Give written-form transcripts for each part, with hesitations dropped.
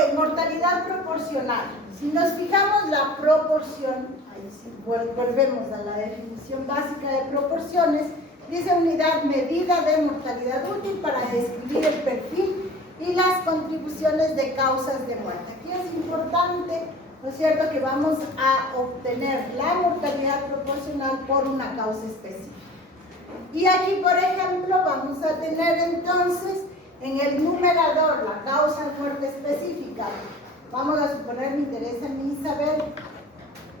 Ok, mortalidad proporcional. Si nos fijamos la proporción, ahí sí, volvemos a la definición básica de proporciones, dice unidad medida de mortalidad útil para describir el perfil y las contribuciones de causas de muerte. Aquí es importante, ¿no es cierto?, que vamos a obtener la mortalidad proporcional por una causa específica. Y aquí, por ejemplo, vamos a tener entonces en el numerador la causa de muerte específica. Vamos a suponer, me interesa a mí saber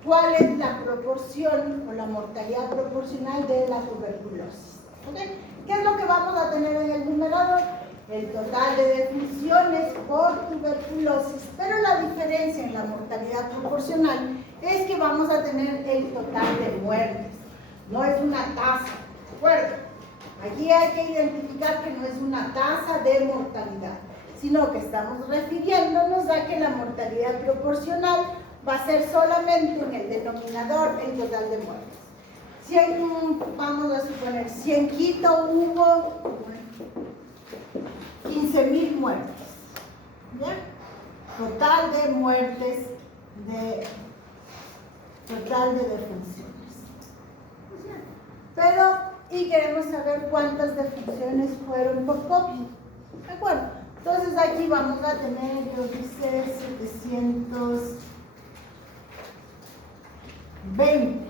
cuál es la proporción o la mortalidad proporcional de la tuberculosis. ¿Okay? ¿Qué es lo que vamos a tener en el numerador? El total de defunciones por tuberculosis, pero la diferencia en la mortalidad proporcional es que vamos a tener el total de muertes, no es una tasa, ¿de acuerdo? Aquí hay que identificar que no es una tasa de mortalidad, sino que estamos refiriéndonos a que la mortalidad proporcional va a ser solamente en el denominador el total de muertes. Si vamos a suponer, si en Quito hubo 15.000 muertes, ¿ya? Total de muertes, total de defunciones. Pero, y queremos saber cuántas defunciones fueron por COVID, ¿de acuerdo? Entonces aquí vamos a tener, yo dice 720.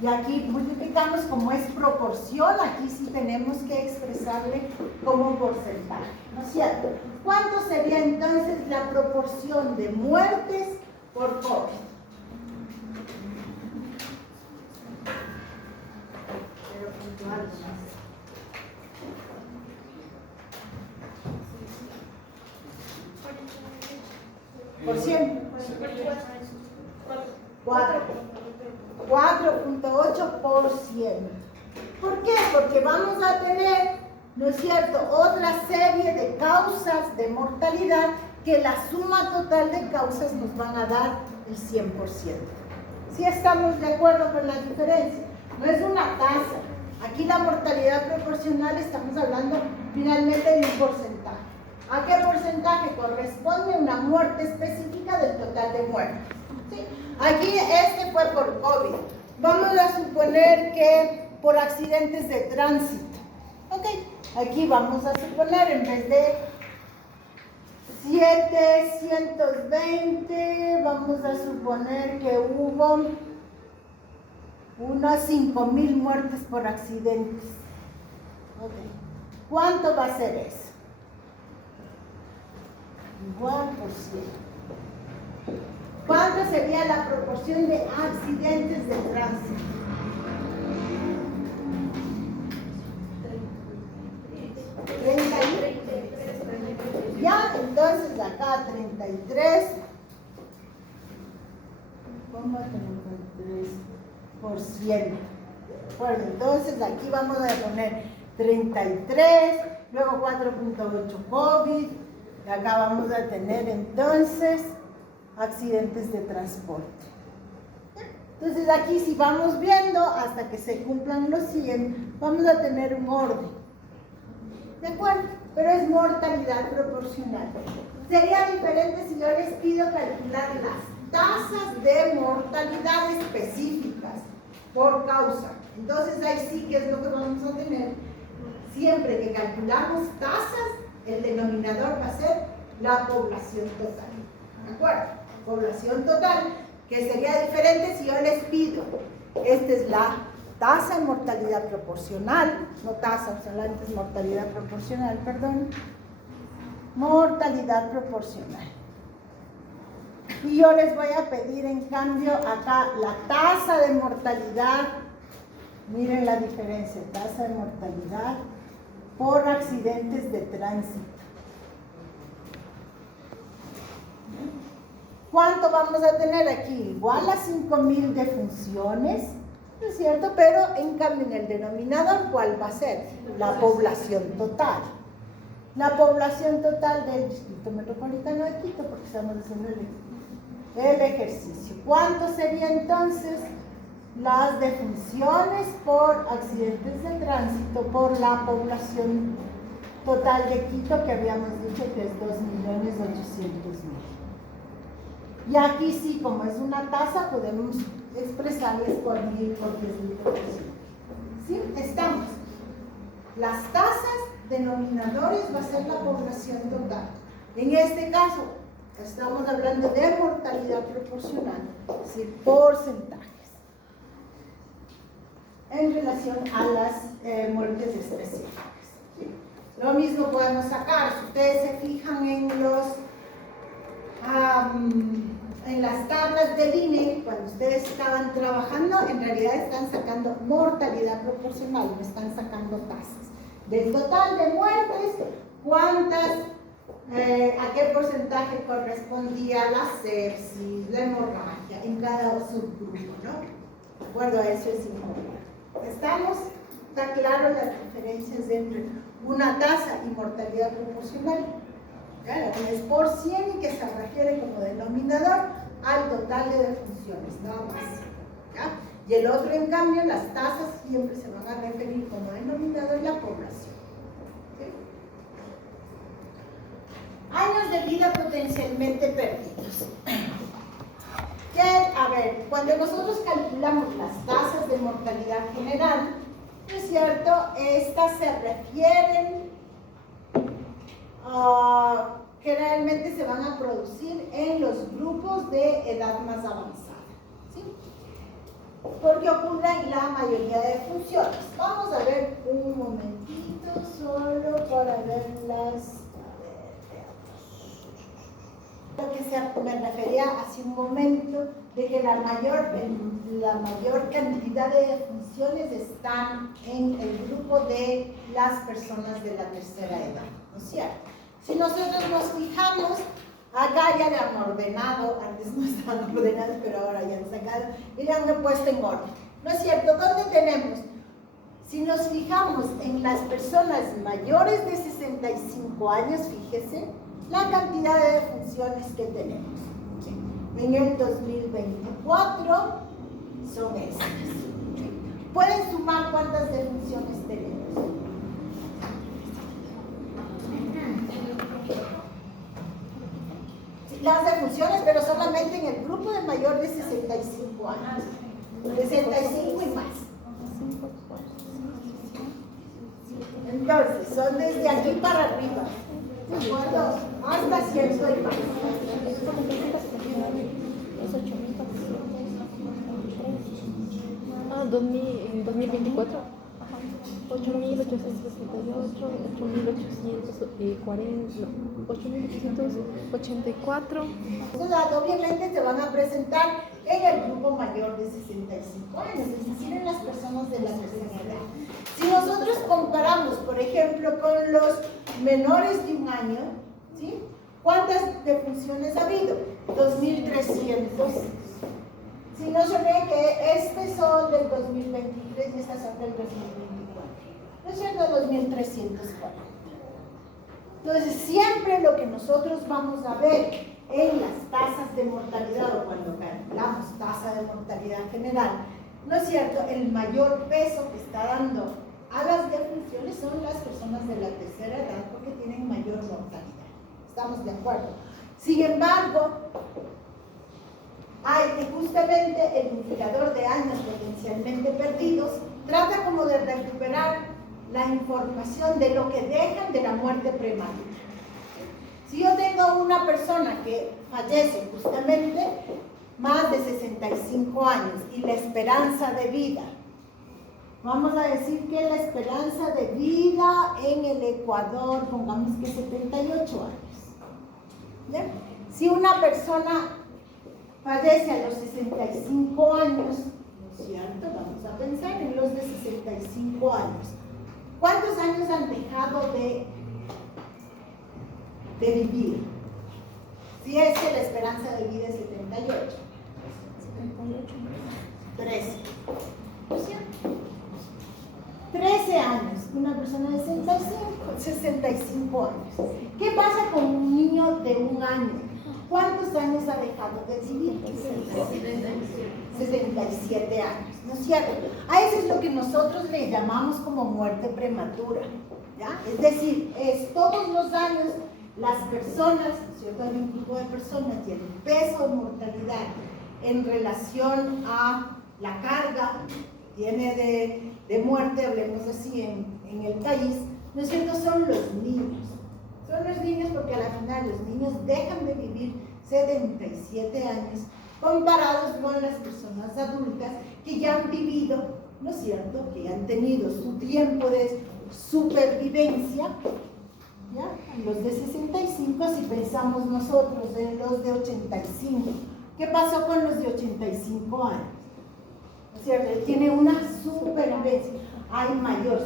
Y aquí multiplicamos, como es proporción, aquí sí tenemos que expresarle como porcentaje, ¿no es cierto? ¿Cuánto sería entonces la proporción de muertes por COVID? ¿Por 100? 4.8%. ¿Por qué? Porque vamos a tener, ¿no es cierto?, otra serie de causas de mortalidad que la suma total de causas nos van a dar el 100%. ¿Sí estamos de acuerdo con la diferencia? No es una tasa. Aquí la mortalidad proporcional estamos hablando finalmente de un porcentaje. ¿A qué porcentaje corresponde una muerte específica del total de muertes? ¿Sí? Aquí este fue por COVID. Vamos a suponer que por accidentes de tránsito. Ok, aquí vamos a suponer en vez de 720, vamos a suponer que hubo unas 5.000 muertes por accidentes. Ok, ¿cuánto va a ser eso? Igual por 100. ¿Cuánto sería la proporción de accidentes de tránsito? 33. Ya, entonces acá 33,33%. Bueno, entonces aquí vamos a poner 33, luego 4.8 COVID, y acá vamos a tener entonces accidentes de transporte. Entonces aquí si vamos viendo hasta que se cumplan los 100, vamos a tener un orden. ¿De acuerdo? Pero es mortalidad proporcional. Sería diferente si yo les pido calcular las tasas de mortalidad específicas por causa. Entonces ahí sí que es lo que vamos a tener. Siempre que calculamos tasas, el denominador va a ser la población total. ¿De acuerdo? Población total, que sería diferente si yo les pido, esta es la tasa de mortalidad proporcional, no tasa, solamente es mortalidad proporcional, perdón, mortalidad proporcional. Y yo les voy a pedir en cambio acá la tasa de mortalidad, miren la diferencia, tasa de mortalidad por accidentes de tránsito. ¿Cuánto vamos a tener aquí? Igual a 5.000 defunciones, ¿no es cierto? Pero en cambio en el denominador, ¿cuál va a ser? La población total. La población total del Distrito Metropolitano de Quito, porque estamos haciendo el ejercicio. ¿Cuánto sería entonces las defunciones por accidentes de tránsito por la población total de Quito, que habíamos dicho que es 2.800.000? Y aquí sí, como es una tasa, podemos expresarles por 1000 por 10.000 población. ¿Sí? Estamos. Las tasas denominadores va a ser la población total. En este caso, estamos hablando de mortalidad proporcional, es decir, porcentajes, en relación a las muertes específicas. ¿Sí? Lo mismo podemos sacar, si ustedes se fijan en las tablas del INE, cuando ustedes estaban trabajando, en realidad están sacando mortalidad proporcional, no están sacando tasas. Del total de muertes, ¿cuántas, a qué porcentaje correspondía la sepsis, la hemorragia, en cada subgrupo, ¿no? De acuerdo a eso es importante. ¿Estamos? ¿Está claro las diferencias entre una tasa y mortalidad proporcional? Claro, es por 100 y que se refiere como denominador al total de defunciones, nada más. ¿Ya? Y el otro, en cambio, las tasas siempre se van a referir como denominador la población. ¿Sí? Años de vida potencialmente perdidos. Que, a ver, cuando nosotros calculamos las tasas de mortalidad general, ¿no es cierto? Estas se refieren generalmente se van a producir en los grupos de edad más avanzada, ¿sí? Porque ocurren la mayoría de funciones. Vamos a ver un momentito solo para verlas. Lo que me refería hace un momento de que la mayor cantidad de funciones están en el grupo de las personas de la tercera edad, ¿no es cierto? Si nosotros nos fijamos, acá ya le han ordenado, antes no estaban ordenados, pero ahora ya han sacado, y le han puesto en orden, ¿no es cierto? ¿Dónde tenemos? Si nos fijamos en las personas mayores de 65 años, fíjese, la cantidad de defunciones que tenemos. ¿Sí? En el 2024 son estas. ¿Sí? ¿Pueden sumar cuántas defunciones tenemos? Sí, las defunciones, pero solamente en el grupo de mayor de 65 años. 65 y más. Entonces, son desde aquí para arriba. ¿De acuerdo? Hasta 100 y más. Ah, 2024. 8.868, 8.884. Obviamente se van a presentar en el grupo mayor de 65 años, es decir, en las personas de la tercera edad. Si nosotros comparamos, por ejemplo, con los menores de un año, ¿sí? ¿Cuántas defunciones ha habido? 2.300. Si no se ve que estos son del 2023 y estas son del 2024. ¿No es cierto? 2.340. Entonces, siempre lo que nosotros vamos a ver en las tasas de mortalidad o cuando calculamos tasa de mortalidad general, ¿no es cierto? El mayor peso que está dando a las defunciones son las personas de la tercera edad porque tienen mayor mortalidad. ¿Estamos de acuerdo? Sin embargo, hay que justamente el indicador de años potencialmente perdidos trata como de recuperar la información de lo que dejan de la muerte prematura. Si yo tengo una persona que fallece justamente más de 65 años y la esperanza de vida, vamos a decir que la esperanza de vida en el Ecuador, pongamos que 78 años. ¿Bien? Si una persona fallece a los 65 años, ¿no es cierto? Vamos a pensar en los de 65 años. ¿Cuántos años han dejado de vivir? Si es que la esperanza de vida es 78. 13. ¿No es cierto? 13 años, una persona de 65 años. ¿Qué pasa con un niño de un año? ¿Cuántos años ha dejado de vivir? 77 años, ¿no es cierto? A eso es lo que nosotros le llamamos como muerte prematura, ¿ya? Es decir, es todos los años las personas, ¿no es cierto? Hay un grupo de personas persona y el peso de mortalidad en relación a la carga que tiene de muerte, hablemos así, en el país, ¿no es cierto?, son los niños. Son los niños porque a la final los niños dejan de vivir 77 años comparados con las personas adultas que ya han vivido, ¿no es cierto?, que han tenido su tiempo de supervivencia, ¿ya? Los de 65, si pensamos nosotros en los de 85, ¿qué pasó con los de 85 años? ¿No es cierto? Él tiene una supervivencia, hay mayor,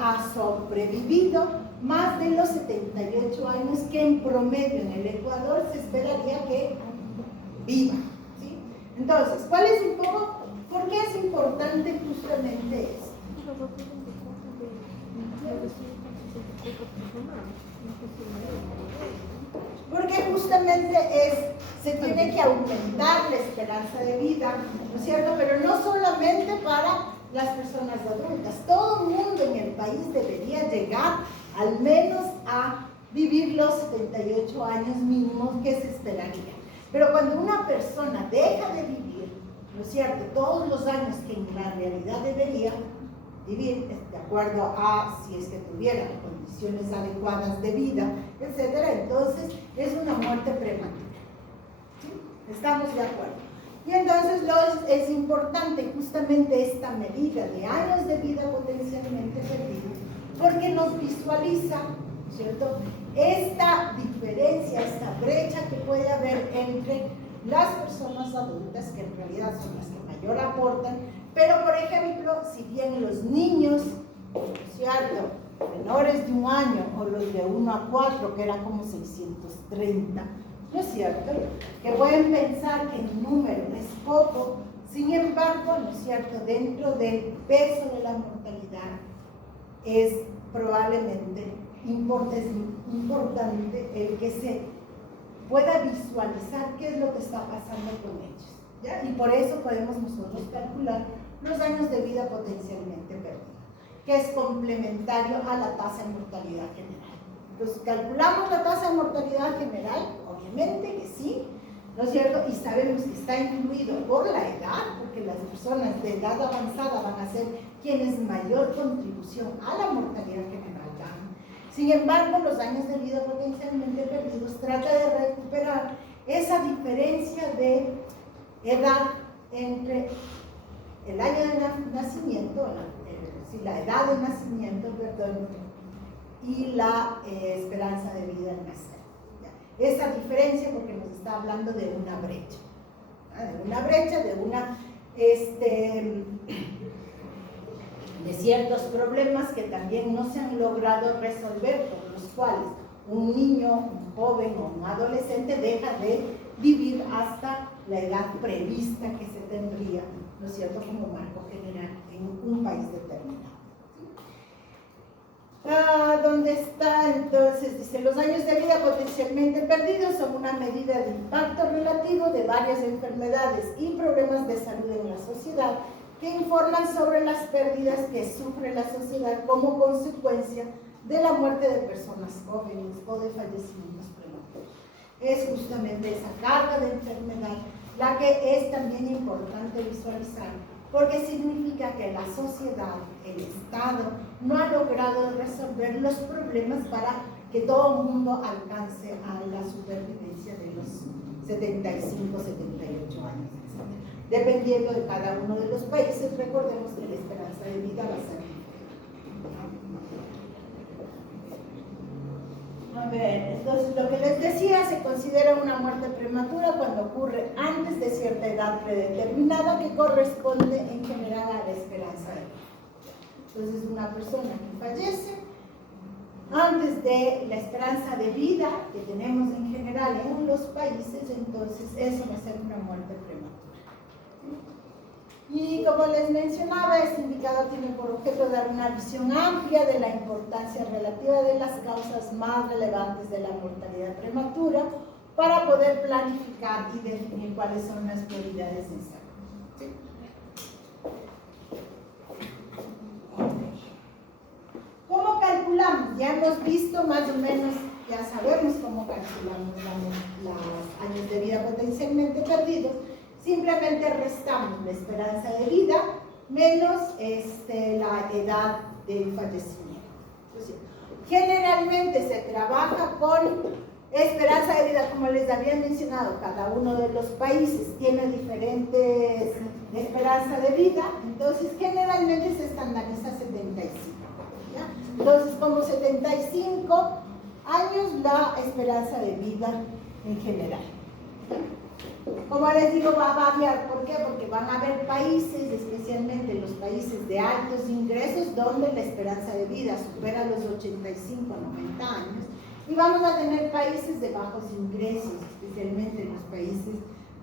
ha sobrevivido más de los 78 años que en promedio en el Ecuador se esperaría que viva, ¿sí? Entonces, ¿cuál es un poco, por qué es importante justamente eso? Porque justamente se tiene que aumentar la esperanza de vida, ¿no es cierto? Pero no solamente para las personas adultas, todo el mundo en el país debería llegar al menos a vivir los 78 años mínimos que se esperaría. Pero cuando una persona deja de vivir, ¿no es cierto?, todos los años que en la realidad debería vivir, de acuerdo a si es que tuviera condiciones adecuadas de vida, etcétera, entonces es una muerte prematura. ¿Sí? ¿Estamos de acuerdo? Y entonces es importante justamente esta medida de años de vida potencialmente perdidos, porque nos visualiza, ¿cierto?, esta diferencia, esta brecha que puede haber entre las personas adultas, que en realidad son las que mayor aportan, pero por ejemplo, si bien los niños, ¿cierto?, menores de 1 año, o los de 1 a 4, que era como 630, ¿no es cierto?, que pueden pensar que el número es poco, sin embargo, ¿no es cierto?, dentro del peso de la mortalidad es probablemente importante el que se pueda visualizar qué es lo que está pasando con ellos, ¿ya? Y por eso podemos nosotros calcular los años de vida potencialmente perdidos, que es complementario a la tasa de mortalidad general. Entonces, calculamos la tasa de mortalidad general, obviamente que sí, ¿no es cierto? Y sabemos que está incluido por la edad, porque las personas de edad avanzada van a ser quienes mayor contribución a la mortalidad general dan. Sin embargo, los años de vida potencialmente perdidos trata de recuperar esa diferencia de edad entre el año de nacimiento, la edad de nacimiento, perdón, y la esperanza de vida al nacer. ¿Ya? Esa diferencia porque nos está hablando de una brecha, ¿no? De una brecha, de ciertos problemas que también no se han logrado resolver, por los cuales un niño, un joven o un adolescente deja de vivir hasta la edad prevista que se tendría, ¿no es cierto?, como marco general en un país determinado. ¿Dónde está? Entonces, dice, los años de vida potencialmente perdidos son una medida de impacto relativo de varias enfermedades y problemas de salud en la sociedad que informan sobre las pérdidas que sufre la sociedad como consecuencia de la muerte de personas jóvenes o de fallecimientos prematuros. Es justamente esa carga de enfermedad la que es también importante visualizar, porque significa que la sociedad, el Estado, no ha logrado resolver los problemas para que todo el mundo alcance a la supervivencia de los 75, 78 años, etc. Dependiendo de cada uno de los países, recordemos que la esperanza de vida va a ser diferente. A ver, entonces lo que les decía, se considera una muerte prematura cuando ocurre antes de cierta edad predeterminada que corresponde en general a la esperanza de vida. Entonces, una persona que fallece antes de la esperanza de vida que tenemos en general en los países, entonces eso va a ser una muerte prematura. Y como les mencionaba, este indicador tiene por objeto dar una visión amplia de la importancia relativa de las causas más relevantes de la mortalidad prematura para poder planificar y definir cuáles son las prioridades en salud. ¿Sí? ¿Cómo calculamos? Ya hemos visto más o menos, ya sabemos cómo calculamos los años ya potencialmente perdidos, simplemente restamos la esperanza de vida menos la edad del fallecimiento. Entonces, generalmente se trabaja con esperanza de vida, como les había mencionado, cada uno de los países tiene diferentes esperanza de vida, entonces generalmente se estandariza 75. ¿Ya? Entonces, como 75 años la esperanza de vida en general. Como les digo, va a variar. ¿Por qué? Porque van a haber países, especialmente los países de altos ingresos, donde la esperanza de vida supera los 85 o 90 años. Y vamos a tener países de bajos ingresos, especialmente en los países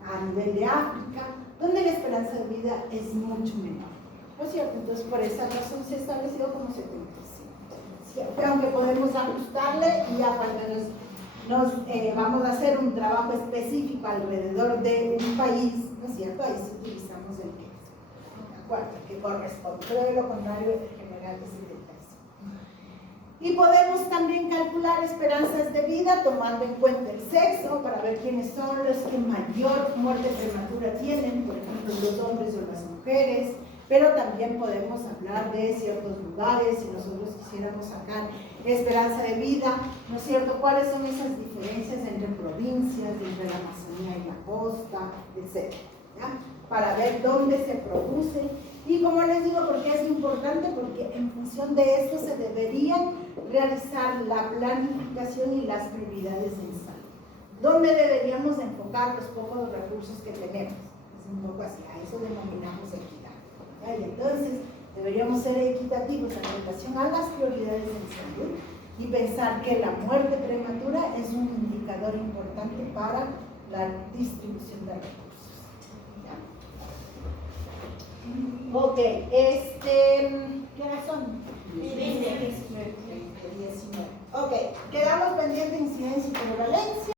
a nivel de África, donde la esperanza de vida es mucho menor. ¿No es cierto? Entonces, por esa razón se ha establecido como 75. ¿Cierto? Aunque podemos ajustarle y ya cuando vamos a hacer un trabajo específico alrededor de un país, ¿no es cierto? Ahí sí utilizamos el que, ¿de acuerdo? Que corresponde, pero de lo contrario, en general es 75. Y podemos también calcular esperanzas de vida tomando en cuenta el sexo para ver quiénes son los que mayor muerte prematura tienen, por ejemplo, los hombres o las mujeres, pero también podemos hablar de ciertos lugares, si nosotros quisiéramos sacar esperanza de vida, ¿no es cierto? ¿Cuáles son esas diferencias entre provincias, entre la Amazonía y la costa, etcétera? ¿Ya? Para ver dónde se produce. Y como les digo, ¿por qué es importante? Porque en función de esto se deberían realizar la planificación y las prioridades en salud. ¿Dónde deberíamos enfocar los pocos recursos que tenemos? Es un poco así, a eso denominamos equidad. ¿Ya? Y entonces deberíamos ser equitativos en relación a las prioridades en salud y pensar que la muerte prematura es un indicador importante para la distribución de recursos. Ok, ¿qué horas son? 19. Ok, quedamos pendientes de incidencia y prevalencia.